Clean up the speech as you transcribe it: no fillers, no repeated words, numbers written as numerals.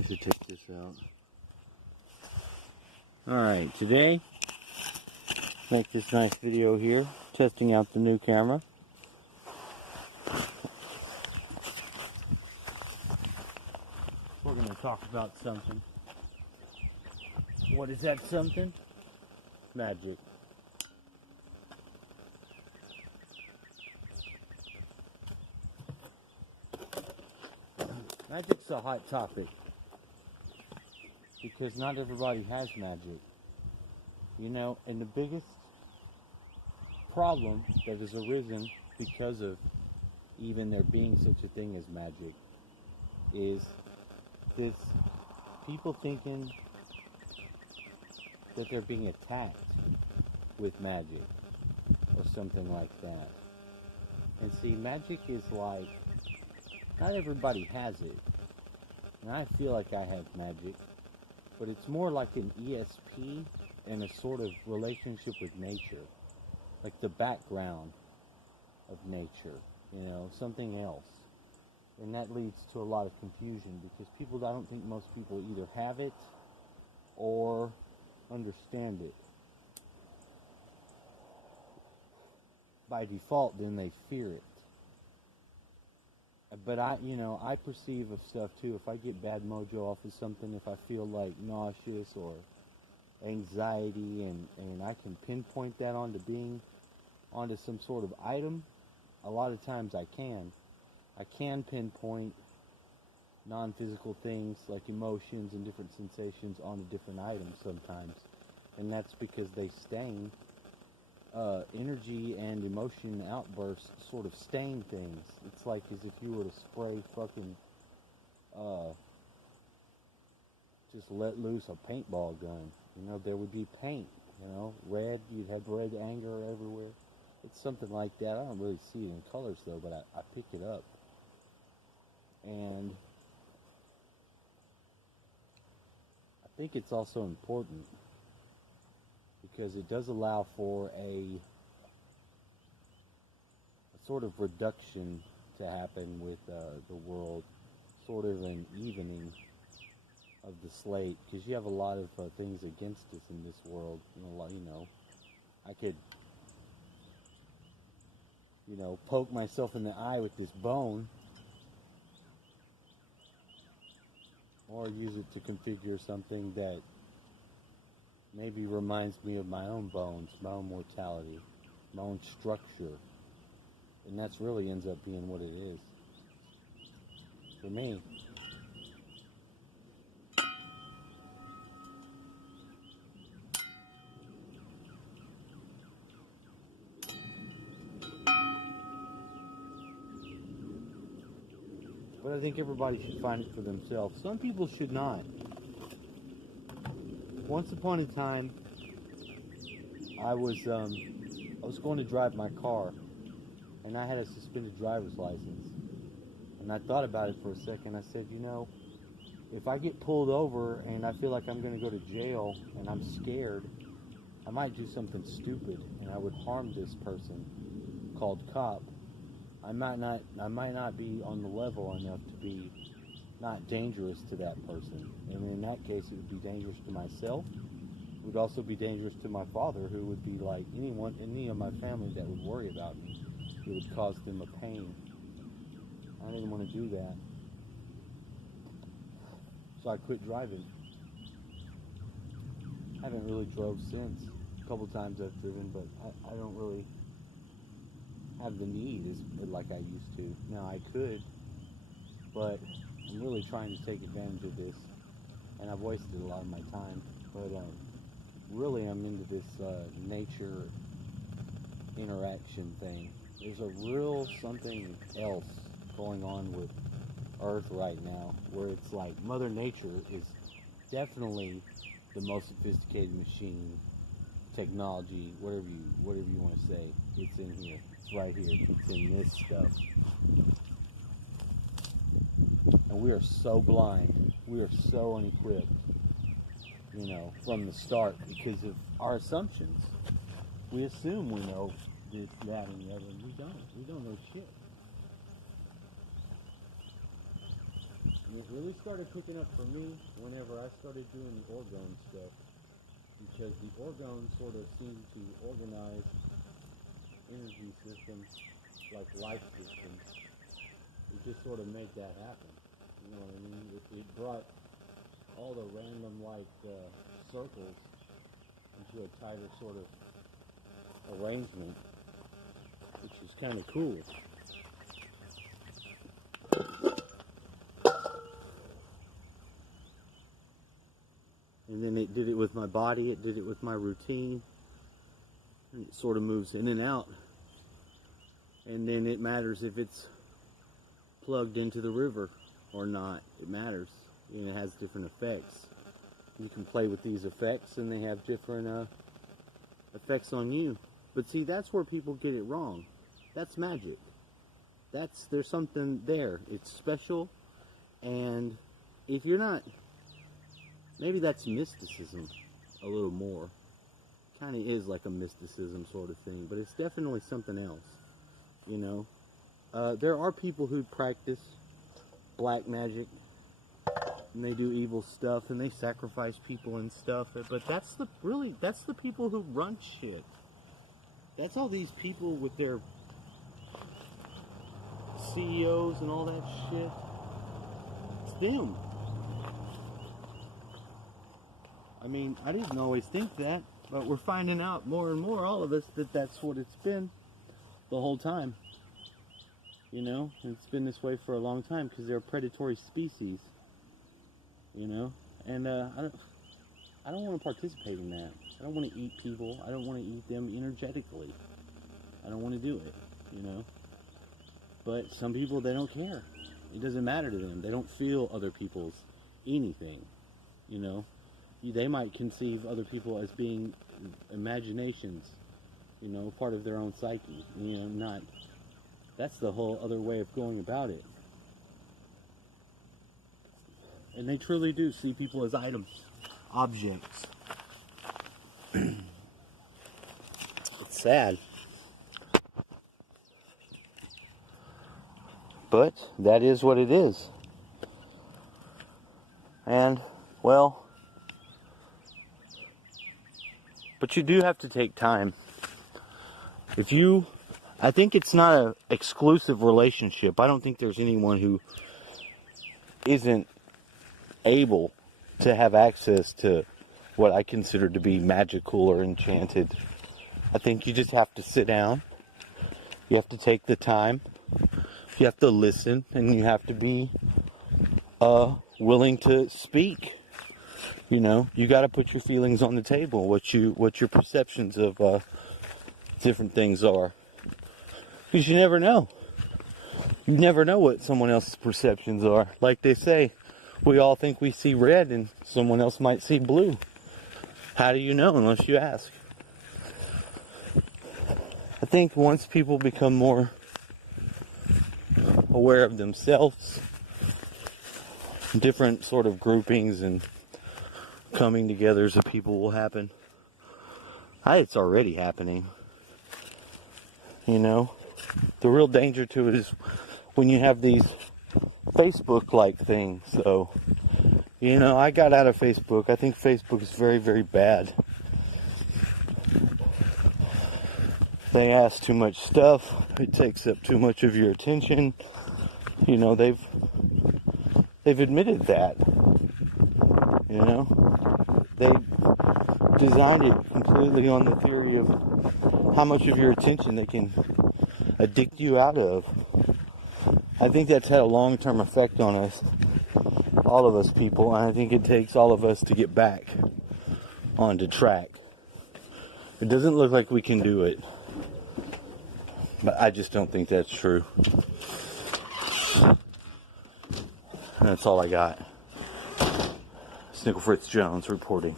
I should take this out. Alright, today, make this nice video here, testing out the new camera. We're going to talk about something. What is that something? Magic. Magic's a hot topic because not everybody has magic, you know, and the biggest problem that has arisen because of even there being such a thing as magic is this people thinking that they're being attacked with magic or something like that. And see, magic is like, not everybody has it, and I feel like I have magic, but it's more like an ESP and a sort of relationship with nature, like the background of nature, you know, something else. And that leads to a lot of confusion because people, I don't think most people either have it or understand it. By default, then they fear it. But I perceive of stuff too. If I get bad mojo off of something, if I feel like nauseous or anxiety, and I can pinpoint that onto some sort of item, a lot of times I can pinpoint non-physical things like emotions and different sensations onto different items sometimes, and that's because they stain. Energy and emotion outbursts sort of stain things. It's like as if you were to spray fucking, just let loose a paintball gun. You know, there would be paint, you know, red, you'd have red anger everywhere. It's something like that. I don't really see it in colors though, but I pick it up. And I think it's also important because it does allow for a sort of reduction to happen with the world, sort of an evening of the slate, because you have a lot of things against us in this world. You know, I could, you know, poke myself in the eye with this bone, or use it to configure something that maybe reminds me of my own bones, my own mortality, my own structure. And that's really ends up being what it is. For me. But I think everybody should find it for themselves. Some people should not. Once upon a time, I was going to drive my car, and I had a suspended driver's license. And I thought about it for a second. I said, you know, if I get pulled over and I feel like I'm going to go to jail and I'm scared, I might do something stupid and I would harm this person called cop. I might not be on the level enough to be not dangerous to that person. And in that case, it would be dangerous to myself. It would also be dangerous to my father, who would be like any of my family that would worry about me. It would cause them a pain. I didn't want to do that. So I quit driving. I haven't really drove since. A couple times I've driven, but I don't really have the need like I used to. Now I could, but I'm really trying to take advantage of this, and I've wasted a lot of my time. But really, I'm into this nature interaction thing. There's a real something else going on with Earth right now, where it's like Mother Nature is definitely the most sophisticated machine, technology, whatever you want to say. It's in here. It's right here. It's in this stuff. And we are so blind. We are so unequipped, you know, from the start because of our assumptions. We assume we know this, that, and the other, and we don't. We don't know shit. really started cooking up for me whenever I started doing the orgone stuff, because the orgone sort of seemed to organize energy systems like life systems. It just sort of made that happen. You know what I mean? It brought all the random circles into a tighter sort of arrangement, which is kind of cool. And then it did it with my body, it did it with my routine, and it sort of moves in and out. And then it matters if it's plugged into the river or not. It matters, and it has different effects. You can play with these effects, and they have different effects on you. But see, that's where people get it wrong. That's magic. There's something there. It's special, and if you're not, maybe that's mysticism a little more. Kind of is like a mysticism sort of thing, but it's definitely something else, you know. There are people who practice black magic, and they do evil stuff, and they sacrifice people and stuff, but that's the people who run shit. That's all these people with their CEOs and all that shit. It's them. I mean, I didn't always think that, but we're finding out more and more, all of us, that that's what it's been the whole time. You know, and it's been this way for a long time because they're a predatory species. You know, and I don't want to participate in that. I don't want to eat people. I don't want to eat them energetically. I don't want to do it, you know. But some people, they don't care. It doesn't matter to them. They don't feel other people's anything, you know. They might conceive other people as being imaginations, you know, part of their own psyche, you know, not. That's the whole other way of going about it. And they truly do see people as items, objects. It's sad. But that is what it is. And, well, but you do have to take time. I think it's not an exclusive relationship. I don't think there's anyone who isn't able to have access to what I consider to be magical or enchanted. I think you just have to sit down. You have to take the time. You have to listen, and you have to be willing to speak. You know, you got to put your feelings on the table. What your perceptions of different things are, because you never know. You never know what someone else's perceptions are. Like they say, we all think we see red, and someone else might see blue. How do you know unless you ask? I think once people become more aware of themselves, different sort of groupings and coming togethers of people will happen. It's already happening. You know, the real danger to it is when you have these Facebook-like things. So, you know, I got out of Facebook. I think Facebook is very, very bad. They ask too much stuff. It takes up too much of your attention. You know, they've admitted that. You know, they designed it completely on the theory of how much of your attention they can addict you out of. I think that's had a long-term effect on us, all of us people, and I think it takes all of us to get back onto track. It doesn't look like we can do it, but I just don't think that's true. And that's all I got. Snickle Fritz Jones reporting.